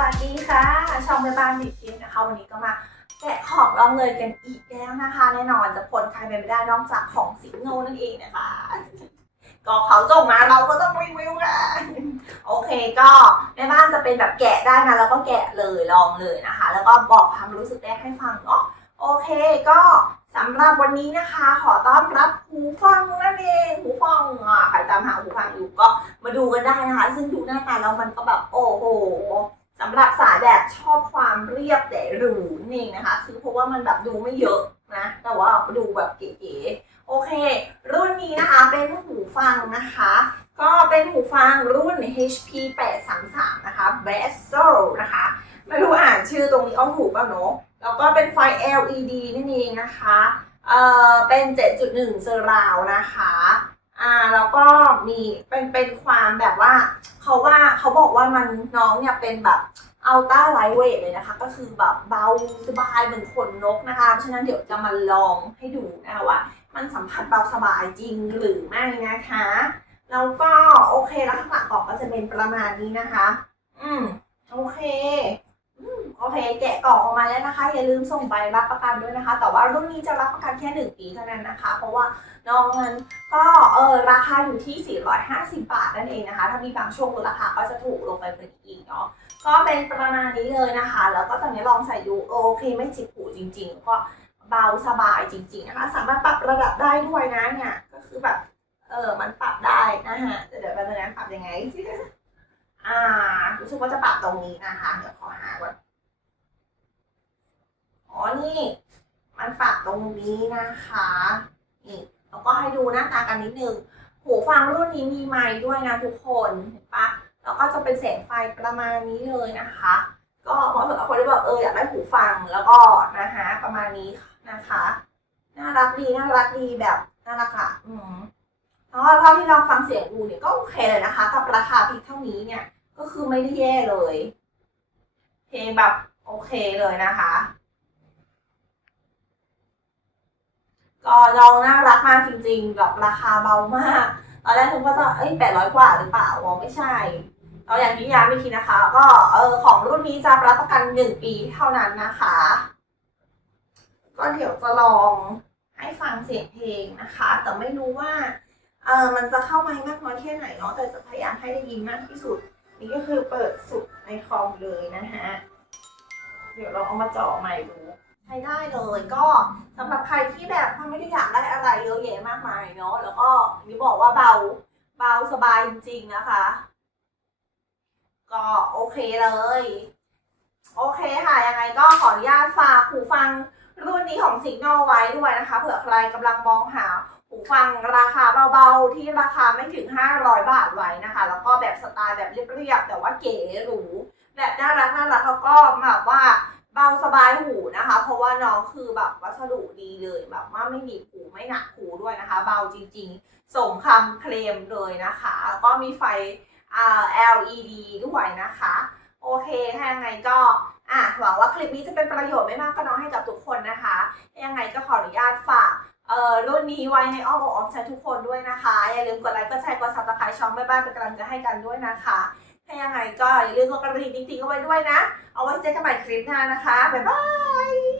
วัสดีค่ะ ช่องแม่บ้านดิทิพย์นะคะ วันนี้ก็มาแกะของลองเลยกันอีกแล้วนะคะ แน่นอนจะพ้นใครไปไม่ได้นอกจากของสิงโนนั่นเองนะคะ ก็เขาส่งมาเราก็ต้องรีวิวค่ะโอเคก็แม่บ้านจะเป็นแบบแกะได้นะแล้วก็แกะเลยลองเลยนะคะ แล้วก็บอกความรู้สึกแรกให้ฟังเนาะโอเคก็สำหรับวันนี้นะคะ ขอต้อนรับหูฟังนั่นเองหูฟังอะใครตามหาหูฟังอยู่ก็มาดูกันได้นะคะ ซึ่งดูหน้าตาแล้วมันก็แบบโอ้โห สำหรับสายแบบชอบความเรียบแต่หรูนี่นะคะ คือเพราะว่ามันแบบดูไม่เยอะนะ แต่ว่าดูแบบเก๋ๆโอเค รุ่นนี้นะคะเป็นหูฟังนะคะ ก็เป็นหูฟังรุ่น HP 833 นะคะ Bezel นะคะ ไม่รู้อ่านชื่อตรงนี้อ้อถูกป่ะเนาะแล้วก็เป็นไฟ LED นั่นเองนะคะ เอ่อ เป็น 7.1เซอร์ราวนะคะ อ่าแล้วก็มีเป็นเป็นความแบบว่าเขาว่าเขาบอกว่ามันน้องเนี่ยเป็นแบบเอัลต้าไลท์เวทเลยนะคะ ก็คือแบบเบาสบายเหมือนขนนกนะคะเพราะฉะนั้นเดี๋ยวจะมาลองให้ดูนะคะว่า มันสัมผัสเบาสบายจริงหรือไม่นะคะ แล้วก็โอเคแล้วข้างหลังกล่องก็จะเป็นประมาณนี้นะคะ อืมโอเค โอเค แกะกล่องออกมาแล้วนะคะ อย่าลืมส่งใบรับประกันด้วยนะคะ แต่ว่ารุ่นนี้จะรับประกันแค่หนึ่งปีเท่านั้นนะคะ เพราะว่าน้องมันก็เออราคาอยู่ที่ 450 บาทนั่นเองนะคะ ถ้ามีบางช่วงลดราคาก็จะถูกลงไปเป็นอีกเนาะ ก็เป็นประมาณนี้เลยนะคะ แล้วก็ตอนนี้ลองใส่ดูโอเคไม่จิกหูจริง ๆ ก็เบาสบายจริง ๆ นะคะ สามารถปรับระดับได้ด้วยนะเนี่ย ก็คือแบบเออมันปรับได้นะฮะเดี๋ยวแป๊บนึงนะปรับยังไงอ่ารู้สึกว่าจะปรับตรงนี้นะคะ เดี๋ยวขอหาก่อน อ๋อนี่มันปรับตรงนี้นะคะนี่แล้วก็ให้ดูหน้าตากันนิดนึงหูฟังรุ่นนี้มีไมค์ด้วยนะทุกคนเห็นปะแล้วก็จะเป็นแสงไฟประมาณนี้เลยนะคะ ก็เหมาะสำหรับคนที่แบบเอออยากได้หูฟังแล้วก็นะคะประมาณนี้นะคะน่ารักดีน่ารักดีแบบน่ารักอะอืมแล้วเท่าที่ลองฟังเสียงดูเนี่ยก็โอเคเลยนะคะ กับราคาเพียงเท่านี้เนี่ย ก็คือไม่ได้แย่เลยเพลงแบบโอเคเลยนะคะ ก็น้องน่ารักมากจริงๆแบบราคาเบามาก ตอนแรกนึกว่าจะเอ้ยแปดร้อยกว่าหรือเปล่าอ๋อไม่ใช่เอาอย่างที่ยาไม่คิดนะคะ ก็เออของรุ่นนี้จะรับประกันหนึ่งปีเท่านั้นนะคะ ก็เดี๋ยวจะลองให้ฟังเสียงเพลงนะคะ แต่ไม่รู้ว่าเออมันจะเข้าไมค์มากน้อยแค่ไหนเนาะแต่จะพยายามให้ได้ยินมากที่สุด นี่ก็คือเปิดสุดในคอมเลยนะฮะ เดี๋ยวเราเอามาจ่อใหม่ดู ใช้ได้เลยก็สำหรับใครที่แบบไม่ได้อยากได้อะไรเยอะแยะมากมายเนาะแล้วก็นี่บอกว่าเบาเบาสบายจริงๆนะคะ ก็โอเคเลย โอเคค่ะยังไงก็ขออนุญาตฝากหูฟังรุ่นนี้ของสิงโนไว้ด้วยนะคะเผื่อใครกำลังมองหาหูฟังราคาเบาๆ ที่ราคาไม่ถึง 500 บาทไว้นะคะ แล้วก็แบบสไตล์แบบเรียบๆแต่ว่าเก๋หรูแบบน่ารักน่ารักแล้วก็แบบว่า เบาสบายหูนะคะ เพราะว่าน้องคือแบบวัสดุดีเลยแบบว่าไม่หนีบหูไม่หนักหูด้วยนะคะ เบาจริงๆส่งคำเคลมเลยนะคะแล้วก็มีไฟ LED ด้วยนะคะ โอเคถ้ายังไงก็อะหวังว่าคลิปนี้จะเป็นประโยชน์ไม่มากก็น้อยให้กับทุกคนนะคะ ยังไงก็ขออนุญาตฝากเอ่อรุ่นนี้ไว้ในอ้อมอกอ้อมใจทุกคนด้วยนะคะ อย่าลืมกดไลค์กดแชร์กด subscribe ช่องแม่บ้านเป็นกำลังใจให้กันด้วยนะคะ ถ้ายังไงก็อย่าลืมกดกระดิ่งติ๊งๆเอาไว้ด้วยนะ เอาไว้เจอกันใหม่คลิปหน้านะคะ บ๊ายบาย